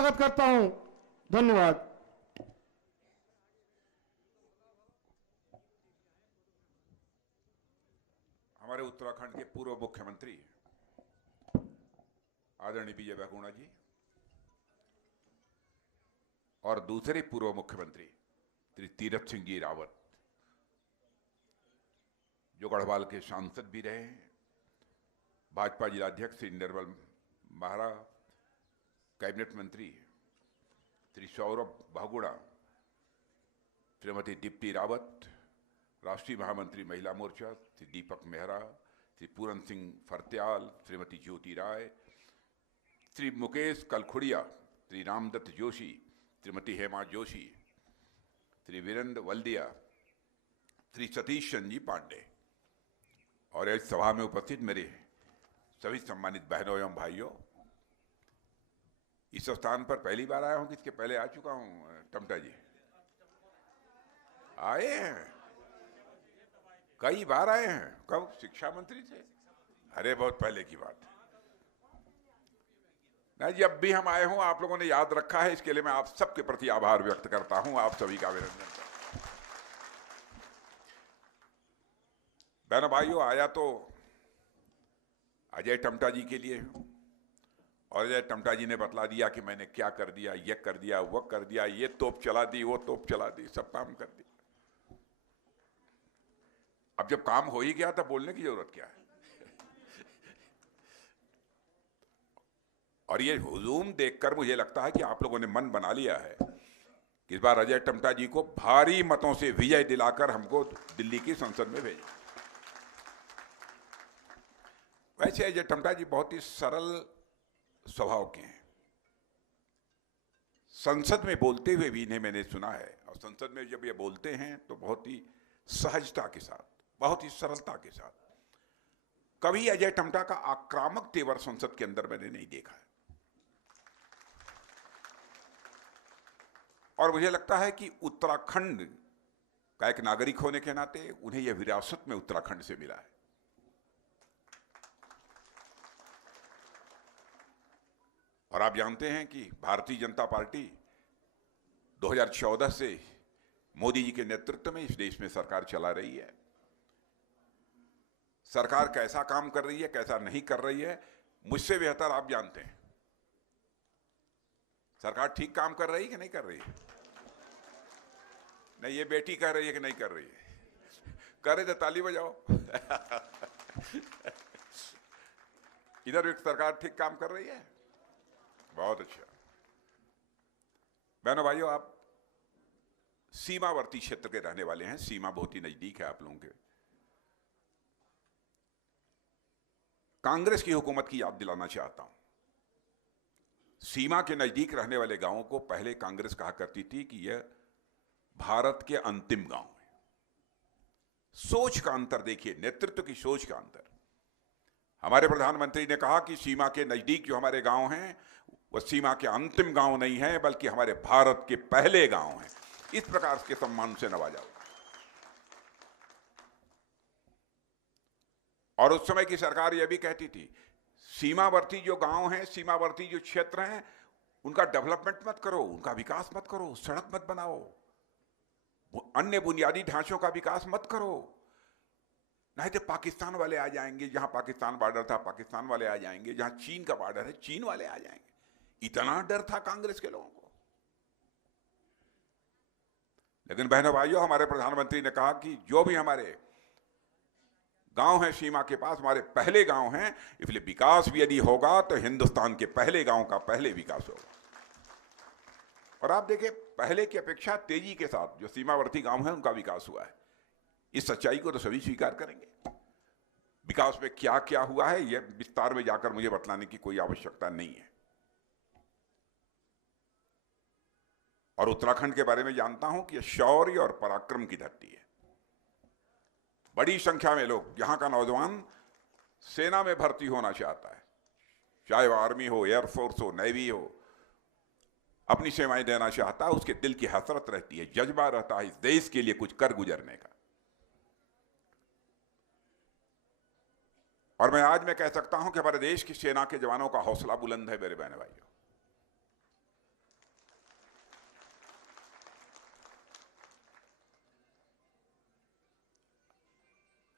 स्वागत करता हूं। धन्यवाद। हमारे उत्तराखंड के पूर्व मुख्यमंत्री आदरणीय विजय बहुगुणा जी और दूसरे पूर्व मुख्यमंत्री श्री तीरथ सिंह जी रावत, जो गढ़वाल के सांसद भी रहे, भाजपा जिलाध्यक्ष श्री निर्मल महरा, कैबिनेट मंत्री श्री सौरभ बहुगुणा, श्रीमती दीप्ति रावत, राष्ट्रीय महामंत्री महिला मोर्चा श्री दीपक मेहरा, श्री पूरन सिंह फरत्याल, श्रीमती ज्योति राय, श्री मुकेश कलखुड़िया, श्री रामदत्त जोशी, श्रीमती हेमा जोशी, श्री वीरेंद्र वल्दिया, श्री सतीश चंद जी पांडे और इस सभा में उपस्थित मेरे सभी सम्मानित बहनों एवं भाइयों। इस स्थान पर पहली बार आया हूं कि इसके पहले आ चुका हूं? टमटा जी आए हैं, कई बार आए हैं। कब शिक्षा मंत्री थे? अरे बहुत पहले की बात है। नहीं, जब भी हम आए हों आप लोगों ने याद रखा है, इसके लिए मैं आप सबके प्रति आभार व्यक्त करता हूं, आप सभी का अभिनंदन करता हूं। बहनों भाइयों, आया तो अजय टमटा जी के लिए और अजय टमटा जी ने बतला दिया कि मैंने क्या कर दिया, ये कर दिया, वो कर दिया, ये तोप चला दी, वो तोप चला दी, सब काम कर दिया। अब जब काम हो ही गया तब बोलने की जरूरत क्या है? और ये हुजूम देखकर मुझे लगता है कि आप लोगों ने मन बना लिया है कि इस बार अजय टमटा जी को भारी मतों से विजय दिलाकर हमको दिल्ली की संसद में भेजें। वैसे अजय टमटा जी बहुत ही सरल स्वभाव के हैं। संसद में बोलते हुए भी इन्हें मैंने सुना है, और संसद में जब ये बोलते हैं तो बहुत ही सहजता के साथ, बहुत ही सरलता के साथ। कभी अजय टमटा का आक्रामक तेवर संसद के अंदर मैंने नहीं देखा है। और मुझे लगता है कि उत्तराखंड का एक नागरिक होने के नाते उन्हें यह विरासत में उत्तराखंड से मिला है। और आप जानते हैं कि भारतीय जनता पार्टी 2014 से मोदी जी के नेतृत्व में इस देश में सरकार चला रही है। सरकार कैसा काम कर रही है, कैसा नहीं कर रही है, मुझसे बेहतर आप जानते हैं। सरकार ठीक काम कर रही है कि नहीं कर रही है? नहीं, ये बेटी कह रही है कि नहीं कर रही है? करे तो ताली बजाओ। इधर भी सरकार ठीक काम कर रही है, बहुत अच्छा। बहनों भाइयों, आप सीमावर्ती क्षेत्र के रहने वाले हैं, सीमा बहुत ही नजदीक है आप लोगों के। कांग्रेस की हुकूमत की याद दिलाना चाहता हूं। सीमा के नजदीक रहने वाले गांवों को पहले कांग्रेस कहा करती थी कि यह भारत के अंतिम गांव है। सोच का अंतर देखिए, नेतृत्व की सोच का अंतर। हमारे प्रधानमंत्री ने कहा कि सीमा के नजदीक जो हमारे गांव हैं वह सीमा के अंतिम गांव नहीं है, बल्कि हमारे भारत के पहले गांव हैं। इस प्रकार के सम्मान से नवाजा। और उस समय की सरकार यह भी कहती थी, सीमावर्ती जो गांव हैं, सीमावर्ती जो क्षेत्र हैं, उनका डेवलपमेंट मत करो, उनका विकास मत करो, सड़क मत बनाओ, अन्य बुनियादी ढांचों का विकास मत करो, नहीं तो पाकिस्तान वाले आ जाएंगे। जहां पाकिस्तान बॉर्डर था पाकिस्तान वाले आ जाएंगे, जहां चीन का बॉर्डर है चीन वाले आ जाएंगे। इतना डर था कांग्रेस के लोगों को। लेकिन बहनों भाइयों, हमारे प्रधानमंत्री ने कहा कि जो भी हमारे गांव हैं सीमा के पास, हमारे पहले गांव हैं, इसलिए विकास भी यदि होगा तो हिंदुस्तान के पहले गांव का पहले विकास होगा। और आप देखिए, पहले की अपेक्षा तेजी के साथ जो सीमावर्ती गांव हैं उनका विकास हुआ है। इस सच्चाई को तो सभी स्वीकार करेंगे। विकास में क्या क्या हुआ है यह विस्तार में जाकर मुझे बतलाने की कोई आवश्यकता नहीं है। और उत्तराखंड के बारे में जानता हूं कि यह शौर्य और पराक्रम की धरती है। बड़ी संख्या में लोग, यहां का नौजवान सेना में भर्ती होना चाहता है, चाहे वह आर्मी हो, एयरफोर्स हो, नेवी हो, अपनी सेवाएं देना चाहता है। उसके दिल की हसरत रहती है, जज्बा रहता है इस देश के लिए कुछ कर गुजरने का। और मैं आज मैं कह सकता हूं कि हमारे देश की सेना के जवानों का हौसला बुलंद है। मेरे बहन भाइयों,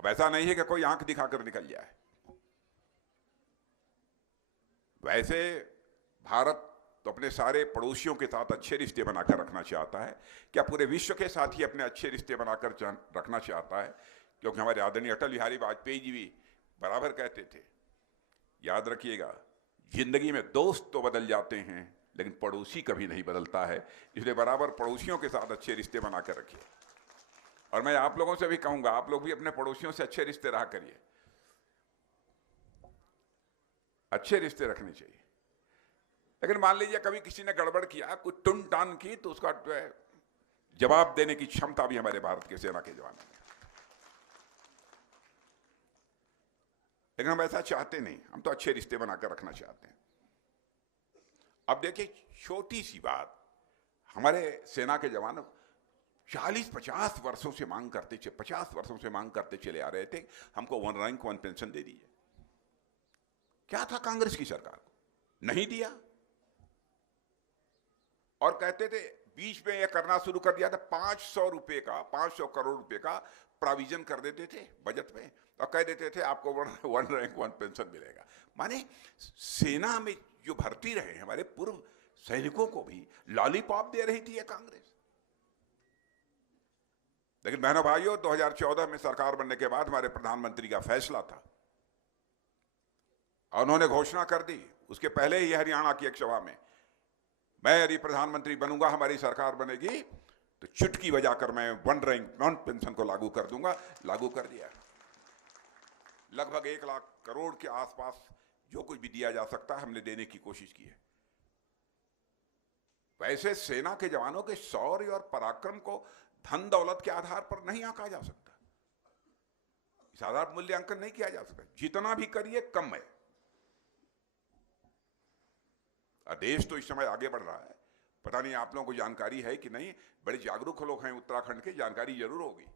अब ऐसा नहीं है कि कोई आंख दिखाकर निकल जाए। वैसे भारत तो अपने सारे पड़ोसियों के साथ अच्छे रिश्ते बनाकर रखना चाहता है, क्या पूरे विश्व के साथ ही अपने अच्छे रिश्ते बनाकर रखना चाहता है। क्योंकि हमारे आदरणीय अटल बिहारी वाजपेयी जी भी बराबर कहते थे, याद रखिएगा, जिंदगी में दोस्त तो बदल जाते हैं लेकिन पड़ोसी कभी नहीं बदलता है। इसलिए बराबर पड़ोसियों के साथ अच्छे रिश्ते बनाकर रखिए। और मैं आप लोगों से भी कहूंगा, आप लोग भी अपने पड़ोसियों से अच्छे रिश्ते रहा करिए, अच्छे रिश्ते रखने चाहिए। लेकिन मान लीजिए कभी किसी ने गड़बड़ किया, कुछ टुन टान की, तो उसका जो है जवाब देने की क्षमता भी हमारे भारत के सेना के जवानों में। लेकिन हम ऐसा चाहते नहीं, हम तो अच्छे रिश्ते बनाकर रखना चाहते हैं। अब देखिए, छोटी सी बात, हमारे सेना के जवान 40-50 वर्षों से मांग करते 50 वर्षों से मांग करते चले आ रहे थे, हमको 1 रैंक 1 पेंशन दे दीजिए। क्या था कांग्रेस की सरकार को, नहीं दिया। और कहते थे, बीच में यह करना शुरू कर दिया था, 500 करोड़ रुपए का प्रोविजन कर देते थे बजट में, और कह देते थे आपको 1 रैंक 1 पेंशन मिलेगा। माने सेना में जो भर्ती रहे हमारे पूर्व सैनिकों को भी लॉलीपॉप दे रही थी ये कांग्रेस। लेकिन बहनों भाइयों, 2014 में सरकार बनने के बाद हमारे प्रधानमंत्री का फैसला था, उन्होंने घोषणा कर दी, उसके पहले ही हरियाणा की एक सभा में, मैं यदि प्रधानमंत्री बनूंगा, हमारी सरकार बनेगी, तो चुटकी बजाकर मैं 1 रैंक 1 पेंशन को लागू कर दूंगा। लागू कर दिया। लगभग 1 लाख करोड़ के आसपास जो कुछ भी दिया जा सकता है हमने देने की कोशिश की है। वैसे सेना के जवानों के शौर्य और पराक्रम को धन दौलत के आधार पर नहीं आंका जा सकता, इस आधार पर मूल्यांकन नहीं किया जा सकता। जितना भी करिए कम है। देश तो इस समय आगे बढ़ रहा है, पता नहीं आप लोगों को जानकारी है कि नहीं, बड़े जागरूक लोग हैं उत्तराखंड के, जानकारी जरूर होगी।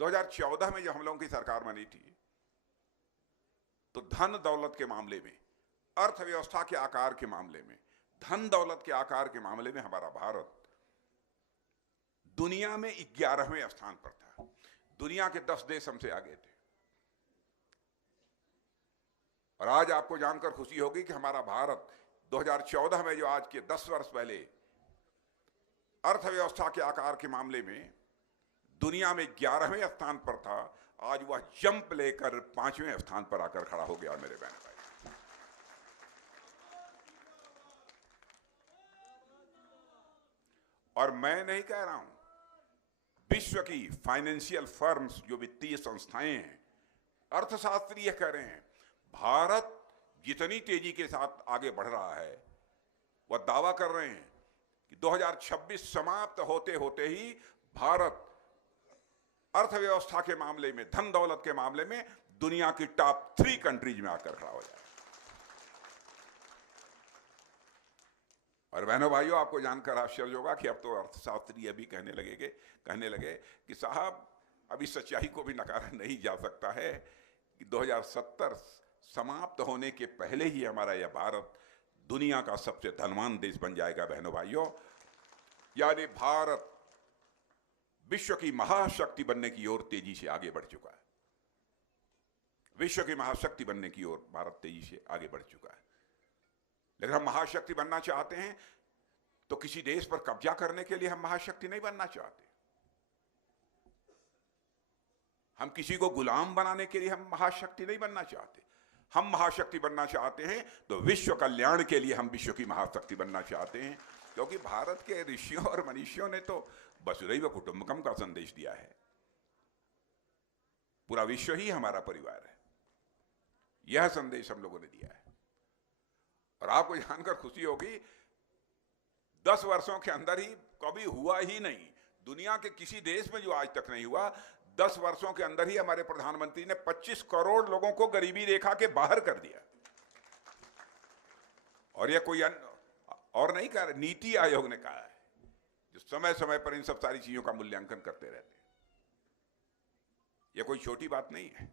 2014 में जब हम लोगों की सरकार बनी थी, तो धन दौलत के मामले में, अर्थव्यवस्था के आकार के मामले में, धन दौलत के आकार के मामले में हमारा भारत दुनिया में 11वें स्थान पर था। दुनिया के 10 देश हमसे आगे थे। और आज आपको जानकर खुशी होगी कि हमारा भारत 2014 में, जो आज के 10 वर्ष पहले अर्थव्यवस्था के आकार के मामले में दुनिया में 11वें स्थान पर था, आज वह जंप लेकर 5वें स्थान पर आकर खड़ा हो गया। मेरे बहन भाई, और मैं नहीं कह रहा हूं, विश्व की फाइनेंशियल फर्म्स, जो वित्तीय संस्थाएं हैं, अर्थशास्त्री यह कह रहे हैं, भारत जितनी तेजी के साथ आगे बढ़ रहा है, वह दावा कर रहे हैं कि 2026 समाप्त होते होते ही भारत अर्थव्यवस्था के मामले में, धन दौलत के मामले में दुनिया की टॉप 3 कंट्रीज में आकर खड़ा हो जाए। और बहनों भाइयों, आपको जानकर आश्चर्य होगा कि अब तो अर्थशास्त्री अभी कहने लगे कि साहब, अभी सच्चाई को भी नकारा नहीं जा सकता है कि 2070 समाप्त होने के पहले ही हमारा यह भारत दुनिया का सबसे धनवान देश बन जाएगा। बहनों भाइयों, यानी भारत विश्व की महाशक्ति बनने की ओर तेजी से आगे बढ़ चुका है। विश्व की महाशक्ति बनने की ओर भारत तेजी से आगे बढ़ चुका है। लेकिन हम महाशक्ति बनना चाहते हैं तो किसी देश पर कब्जा करने के लिए हम महाशक्ति नहीं बनना चाहते। हम किसी को गुलाम बनाने के लिए हम महाशक्ति नहीं बनना चाहते। हम महाशक्ति बनना चाहते हैं तो विश्व कल्याण के लिए हम विश्व की महाशक्ति बनना चाहते हैं। क्योंकि भारत के ऋषियों और मनीषियों ने तो वसुधैव कुटुंबकम का संदेश दिया है। पूरा विश्व ही हमारा परिवार है, यह संदेश हम लोगों ने दिया है। और आपको जानकर खुशी होगी, 10 वर्षों के अंदर ही कभी हुआ ही नहीं, दुनिया के किसी देश में जो आज तक नहीं हुआ, 10 वर्षों के अंदर ही हमारे प्रधानमंत्री ने 25 करोड़ लोगों को गरीबी रेखा के बाहर कर दिया। और यह कोई और नहीं कहा, नीति आयोग ने कहा है, जो समय समय पर इन सब सारी चीजों का मूल्यांकन करते रहते हैं। यह कोई छोटी बात नहीं है।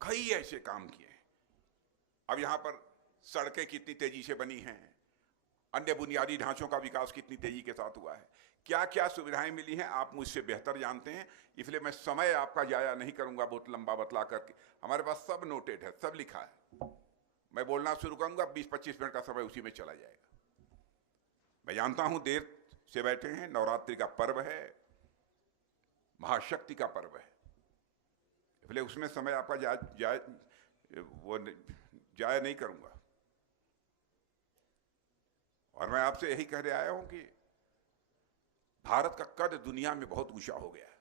कई ऐसे काम किए हैं। अब यहां पर सड़कें कितनी तेजी से बनी हैं, अन्य बुनियादी ढांचों का विकास कितनी तेजी के साथ हुआ है, क्या क्या सुविधाएं मिली हैं, आप मुझसे बेहतर जानते हैं। इसलिए मैं समय आपका जाया नहीं करूंगा बहुत लंबा बतला करके। हमारे पास सब नोटेड है, सब लिखा है। मैं बोलना शुरू करूंगा, 20-25 मिनट का समय उसी में चला जाएगा। मैं जानता हूं देर से बैठे हैं, नवरात्रि का पर्व है, महाशक्ति का पर्व है, इसलिए उसमें समय आपका जाया नहीं करूंगा। और मैं आपसे यही कहने आया हूं कि भारत का कद दुनिया में बहुत ऊंचा हो गया है।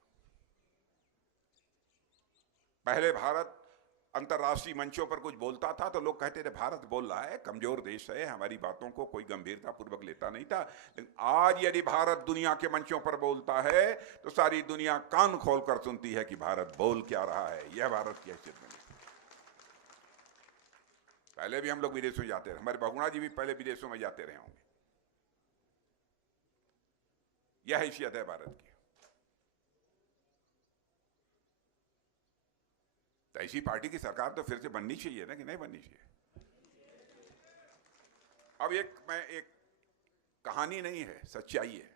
पहले भारत अंतर्राष्ट्रीय मंचों पर कुछ बोलता था तो लोग कहते थे भारत बोल रहा है, कमजोर देश है, हमारी बातों को कोई गंभीरता पूर्वक लेता नहीं था। लेकिन आज यदि भारत दुनिया के मंचों पर बोलता है तो सारी दुनिया कान खोलकर सुनती है कि भारत बोल क्या रहा है। यह भारत की हैसियत बनी। पहले भी हम लोग विदेशों में जाते रहे, हमारे बहुगुणा जी भी पहले विदेशों में जाते रहे होंगे। यह हैसियत है भारत की। तो ऐसी पार्टी की सरकार तो फिर से बननी चाहिए ना, कि नहीं बननी चाहिए। अब मैं एक कहानी नहीं है, सच्चाई है।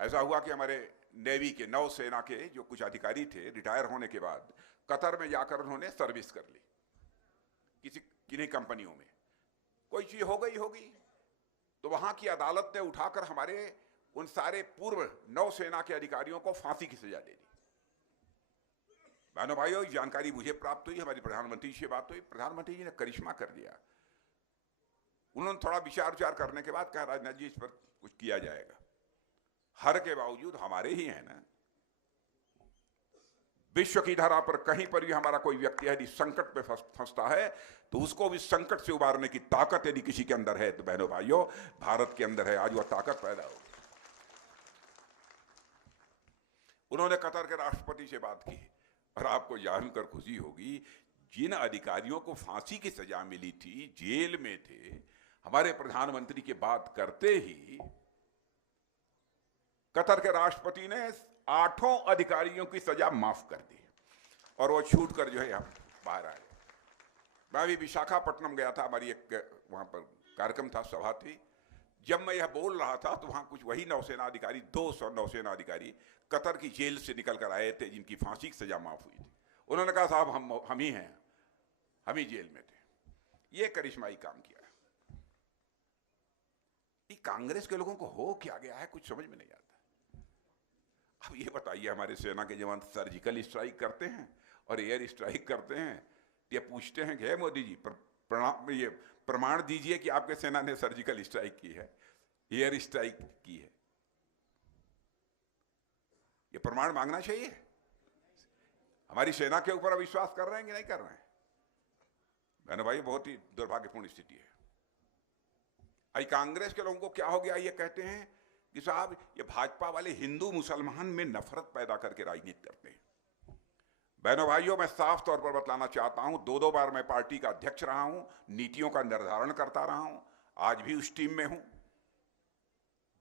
ऐसा हुआ कि हमारे नेवी के, नौसेना के जो कुछ अधिकारी थे, रिटायर होने के बाद कतर में जाकर उन्होंने सर्विस कर ली किन्हीं कंपनियों में। कोई चीज हो गई होगी तो वहां की अदालत ने उठाकर हमारे उन सारे पूर्व नौसेना के अधिकारियों को फांसी की सजा दे दी। बहनों भाइयों, जानकारी मुझे प्राप्त हुई, हमारी प्रधानमंत्री से बात हुई, प्रधानमंत्री जी ने करिश्मा कर दिया। उन्होंने थोड़ा विचार करने के बाद कहा, राजनाथ जी इस पर कुछ किया जाएगा। हर के बावजूद हमारे ही है ना। विश्व की धरा पर कहीं पर भी हमारा कोई व्यक्ति यदि संकट में फंसता है तो उसको भी संकट से उबारने की ताकत यदि किसी के अंदर है तो बहनों भाइयों भारत के अंदर है। आज वह ताकत पैदा हो। उन्होंने कतर के राष्ट्रपति से बात की और आपको जानकर खुशी होगी, जिन अधिकारियों को फांसी की सजा मिली थी, जेल में थे, हमारे प्रधानमंत्री की बात करते ही कतर के राष्ट्रपति ने 8 अधिकारियों की सजा माफ कर दी और वो छूट कर जो है हम बाहर आए। मैं भी विशाखापट्टनम गया था, हमारी एक वहां पर कार्यक्रम था, सभा थी। जब मैं यह बोल रहा था तो वहां कुछ वही नौसेना अधिकारी, 200 नौसेना अधिकारी कतर की जेल से निकल कर आए थे जिनकी फांसी की सजा माफ हुई थी। उन्होंने कहा साहब हम ही हैं, हम ही जेल में थे। ये करिश्माई काम किया है। ये कांग्रेस के लोगों को हो क्या गया है, कुछ समझ में नहीं आता। अब ये बताइए, हमारे सेना के जवान सर्जिकल स्ट्राइक करते हैं और एयर स्ट्राइक करते हैं, ये पूछते हैं कि हे मोदी जी ये प्रमाण दीजिए कि आपके सेना ने सर्जिकल स्ट्राइक की है, एयर स्ट्राइक की है। ये प्रमाण मांगना चाहिए। हमारी सेना के ऊपर विश्वास कर रहे हैं कि नहीं कर रहे हैं? बहनों भाई, बहुत ही दुर्भाग्यपूर्ण स्थिति है। आई कांग्रेस के लोगों को क्या हो गया, ये कहते हैं कि साहब ये भाजपा वाले हिंदू मुसलमान में नफरत पैदा करके राजनीति करते हैं। बहनों भाइयों, मैं साफ तौर पर बतलाना चाहता हूं, 2 बार मैं पार्टी का अध्यक्ष रहा हूं, नीतियों का निर्धारण करता रहा हूं, आज भी उस टीम में हूं।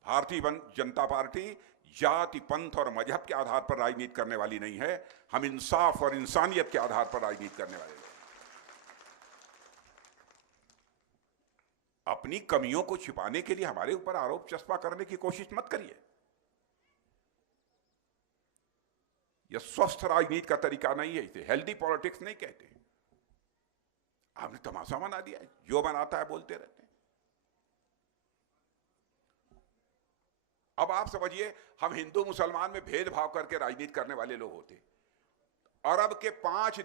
भारतीय जनता पार्टी जाति, पंथ और मजहब के आधार पर राजनीति करने वाली नहीं है। हम इंसाफ और इंसानियत के आधार पर राजनीति करने वाले लोग। अपनी कमियों को छिपाने के लिए हमारे ऊपर आरोप चस्पा करने की कोशिश मत करिए। यह स्वस्थ राजनीति का तरीका नहीं है, इसे हेल्दी पॉलिटिक्स नहीं कहते। आपने तमाशा बना दिया है, जो बनाता है बोलते रहते हैं। अब आप समझिए, हम हिंदू मुसलमान में भेदभाव करके राजनीति करने वाले लोग होते। अरब के 5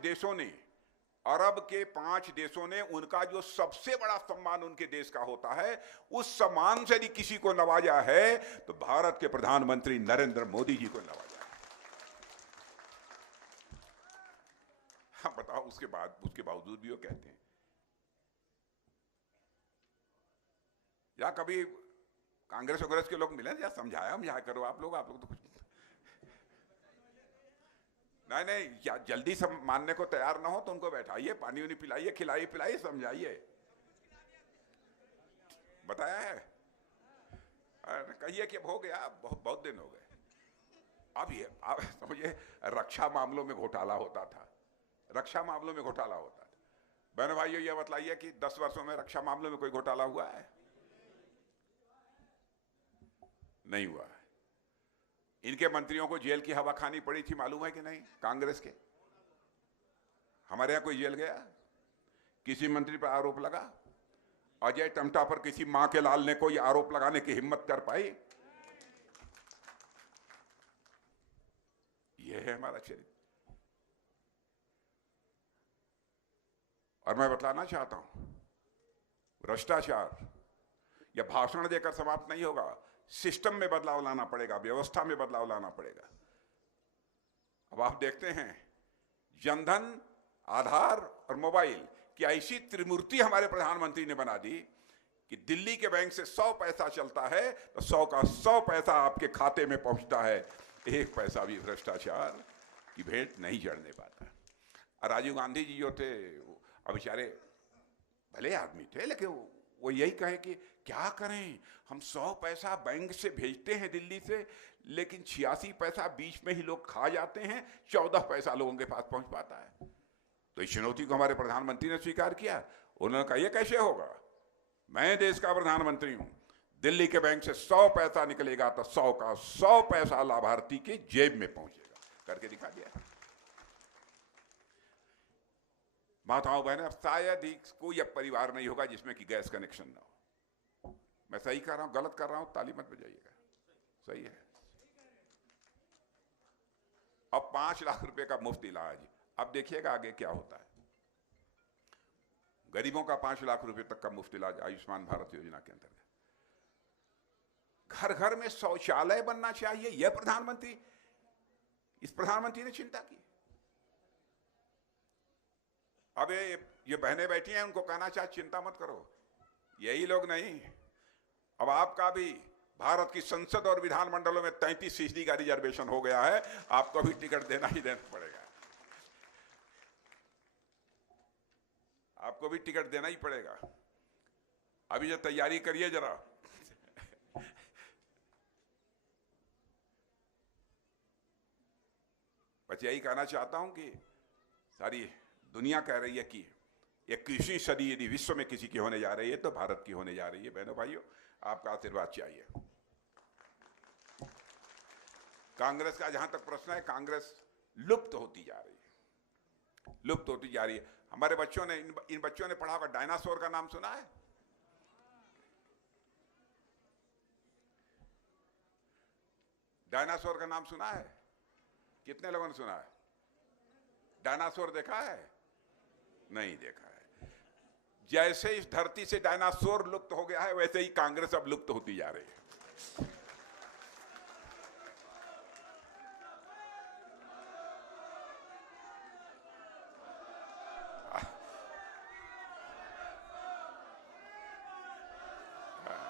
देशों ने उनका जो सबसे बड़ा सम्मान उनके देश का होता है, उस सम्मान से यदि किसी को नवाजा है तो भारत के प्रधानमंत्री नरेंद्र मोदी जी को नवाजा है। हाँ बताओ, उसके बावजूद भी वो कहते हैं। या कभी कांग्रेस के लोग मिले या समझाया करो आप लोग तो कुछ नहीं, या जल्दी सब मानने को तैयार ना हो तो उनको बैठाइए, पानी उनी पिलाइए, खिलाइए, समझाइए। बताया है, कहिए कि हो गया, बहुत दिन हो गए। अब ये आप समझिए, रक्षा मामलों में घोटाला होता था। बहनों भाइयों, यह बतलाइए कि 10 वर्षों में रक्षा मामले में कोई घोटाला हुआ है? नहीं हुआ है। इनके मंत्रियों को जेल की हवा खानी पड़ी थी, मालूम है कि नहीं? कांग्रेस के। हमारे यहां कोई जेल गया? किसी मंत्री पर आरोप लगा? अजय टमटा पर किसी मां के लाल ने कोई आरोप लगाने की हिम्मत कर पाई? यह है हमारा चरित्र। और मैं बतलाना चाहता हूं, भ्रष्टाचार या भाषण देकर समाप्त नहीं होगा। सिस्टम में बदलाव लाना पड़ेगा, व्यवस्था में बदलाव लाना पड़ेगा। अब आप देखते हैं, जनधन, आधार और मोबाइल की ऐसी त्रिमूर्ति हमारे प्रधानमंत्री ने बना दी कि दिल्ली के बैंक से 100 पैसा चलता है तो 100 का 100 पैसा आपके खाते में पहुंचता है। एक पैसा भी भ्रष्टाचार की भेंट नहीं चढ़ने पाता। और राजीव गांधी जी जो थे, अब बेचारे भले आदमी थे, लेकिन वो यही कहे कि क्या करें, हम 100 पैसा बैंक से भेजते हैं दिल्ली से, लेकिन 86 पैसा बीच में ही लोग खा जाते हैं, 14 पैसा लोगों के पास पहुंच पाता है। तो इस चुनौती को हमारे प्रधानमंत्री ने स्वीकार किया। उन्होंने कहा, यह कैसे होगा, मैं देश का प्रधानमंत्री हूं, दिल्ली के बैंक से 100 पैसा निकलेगा तो 100 का 100 पैसा लाभार्थी के जेब में पहुंचेगा। करके दिखा दिया। माताओं बहनें, अब शायद ही कोई अब परिवार नहीं होगा जिसमें कि गैस कनेक्शन ना हो। मैं सही कर रहा हूं, गलत कर रहा हूं, ताली मत बजाइएगा। सही है। अब 5 लाख रुपए का मुफ्त इलाज। अब देखिएगा आगे क्या होता है। गरीबों का 5 लाख रुपए तक का मुफ्त इलाज आयुष्मान भारत योजना के अंतर्गत। घर घर में शौचालय बनना चाहिए, यह इस प्रधानमंत्री ने चिंता की। अब ये बहनें बैठी हैं, उनको कहना चाहिए चिंता मत करो, यही लोग नहीं, अब आपका भी भारत की संसद और विधानमंडलों में 33% का रिजर्वेशन हो गया है। आपको भी टिकट देना ही देना पड़ेगा, आपको भी टिकट देना ही पड़ेगा। अभी जो तैयारी करिए जरा। बस यही कहना चाहता हूं कि सारी दुनिया कह रही है कि 21वीं सदी यदि विश्व में किसी की होने जा रही है तो भारत की होने जा रही है। बहनों भाइयों, आपका आशीर्वाद चाहिए। कांग्रेस का जहां तक प्रश्न है, कांग्रेस लुप्त होती जा रही है, लुप्त होती जा रही है। हमारे बच्चों ने, इन बच्चों ने पढ़ा होगा, डायनासोर का नाम सुना है? डायनासोर का नाम सुना है? कितने लोगों ने सुना है? डायनासोर देखा है? नहीं देखा है। जैसे इस धरती से डायनासोर लुप्त हो गया है, वैसे ही कांग्रेस अब लुप्त होती जा रही है।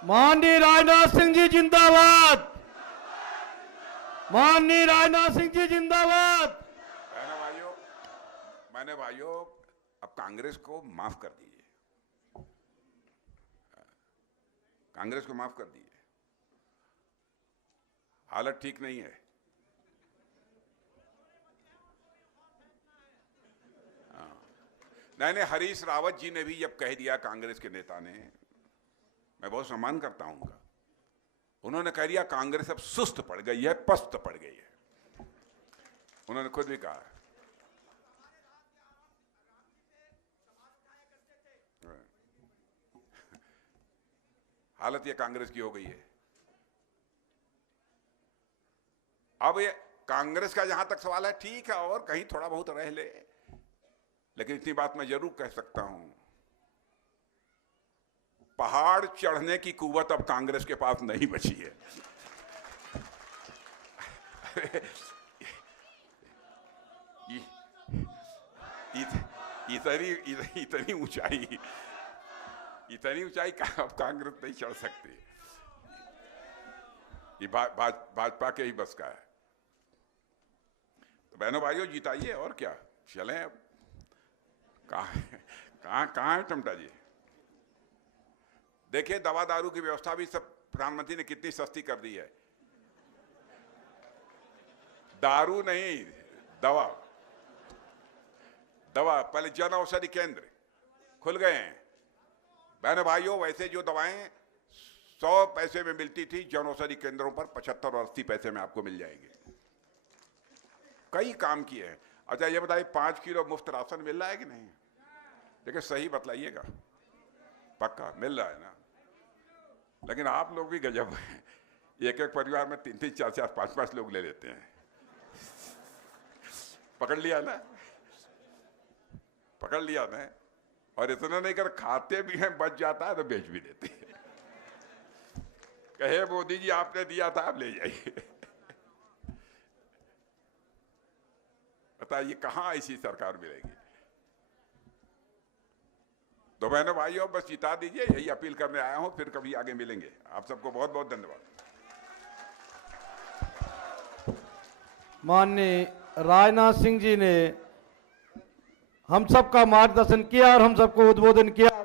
माननीय राजनाथ सिंह जी जिंदाबाद, माननीय राजनाथ सिंह जी जिंदाबाद। मैंने भाइयों, अब कांग्रेस को माफ कर दीजिए, कांग्रेस को माफ कर दीजिए, हालत ठीक नहीं है। नहीं, हरीश रावत जी ने भी जब कह दिया, कांग्रेस के नेता ने, मैं बहुत सम्मान करता हूं उनका, उन्होंने कह दिया कांग्रेस अब सुस्त पड़ गई है, पस्त पड़ गई है। उन्होंने खुद भी कहा। हालत ये कांग्रेस की हो गई है। अब ये कांग्रेस का जहां तक सवाल है, ठीक है, और कहीं थोड़ा बहुत रह ले, लेकिन इतनी बात मैं जरूर कह सकता हूं, पहाड़ चढ़ने की कुव्वत अब कांग्रेस के पास नहीं बची है। इतनी ऊंचाई अब कांग्रेस नहीं चढ़ सकती। ये भाजपा के ही बस का है। तो बहनों भाइयों, जिताइए, और क्या, चलें अब। कहां है टमटा जी? देखिए, दवा दारू की व्यवस्था भी सब प्रधानमंत्री ने कितनी सस्ती कर दी है। दारू नहीं, दवा। पहले जन औषधि केंद्र, खुल गए हैं। बहनों भाइयों, वैसे जो दवाएं 100 पैसे में मिलती थी, जन औषधि केंद्रों पर 75 और 80 पैसे में आपको मिल जाएगी। कई काम किए हैं। अच्छा ये बताइए, 5 किलो मुफ्त राशन मिल रहा है कि नहीं? देखिए सही बतलाइएगा, पक्का मिल रहा है ना? लेकिन आप लोग भी गजब हैं, एक एक परिवार में 3-3, 4-4, 5-5 लोग ले लेते हैं। पकड़ लिया ना, पकड़ लिया ना। और इतना नहीं कर, खाते भी हैं, बच जाता है तो बेच भी देते हैं। कहे मोदी जी आपने दिया था, आप ले जाइए। बताइए कहां ऐसी सरकार मिलेगी? तो बहनों भाइयों, बस जिता दीजिए, यही अपील करने आया हूं। फिर कभी आगे मिलेंगे। आप सबको बहुत बहुत धन्यवाद। माननीय राजनाथ सिंह जी ने हम सबका मार्गदर्शन किया और हम सबको उद्बोधन किया।